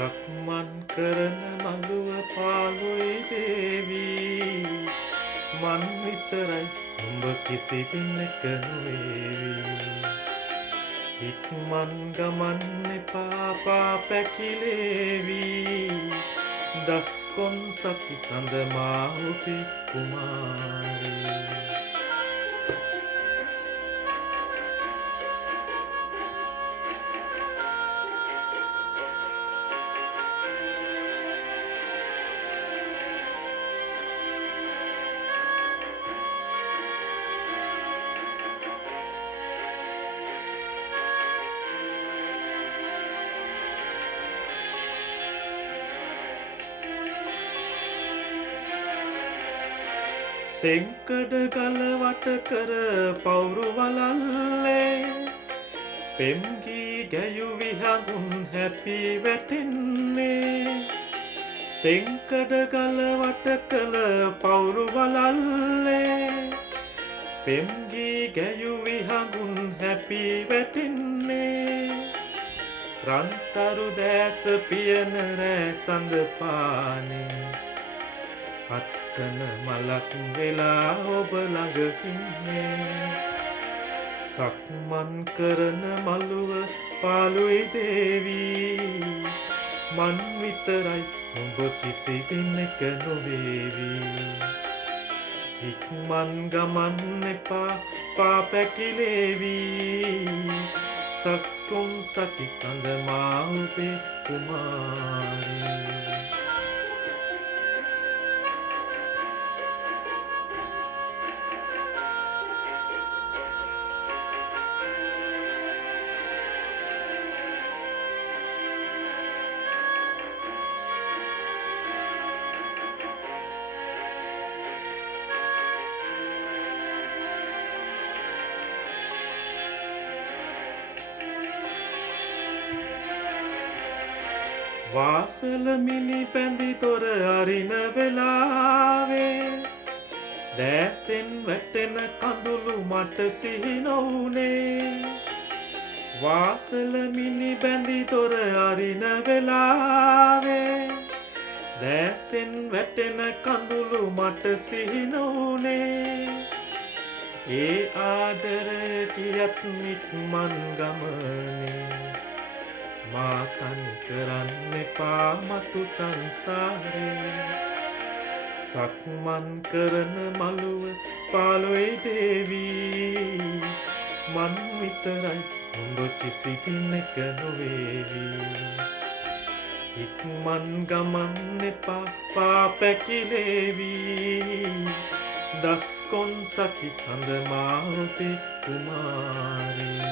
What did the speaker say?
සක්මන් කරන මළුව පාලුයි දේවී මන් විතරයි උඹ කිසි දිනක නොවේවි ඉක්මන් ගමන් එපා පා පැකිලේවි දස්කොන් සති සඳ මාහුපි කුමාරී සෙංකඩ ගලවට කර පවුරු වලල්ලේ පෙම්ගී ගැයු විහඟුන් හැපි වැටෙන්නේ සෙංකඩ ගලවට කළ පවුරු වලල්ලේ පෙම්ගී ගැයු විහඟුන් හැපි වැටෙන්නේ රන්තරු දැස පියන රෑ සඳ පානේ අත්තන මලක් වෙලා ඔබ ළඟ ඉන්නේ සක්මන් කරන මළුව පාලුයි දේවී මන් විතරයි උඹ කිසි දිනක නොවේවි ඉක්මන් ගමන් එපා පා පැකිලේවි සක්කුම් සති සඳ මාහුපේ කුමාරී වාසල මිනි පැඳි තොර අරින වෙලාවේ දැසෙන් වැටෙන කඳුළු මට සිහි නොවුනේ වාසල මිනි බැඳි තොර අරින වෙලාවේ දැසෙන් වැටෙන කඳුළු මට සිහි නොවුනේ ඒ ආදරය කියත් නිත්මන් ගමනේ මාතන් කරන්න එපා මතු සංසාරේ සක්මන් කරන මළුව පාලුයි දේවී මන් විතරයි උඹ කිසි දිනක නොවේවි ඉක්මන් ගමන් එපා පා පැකිලේවි දස්කොන් සති සඳ මාහුපි කුමාරී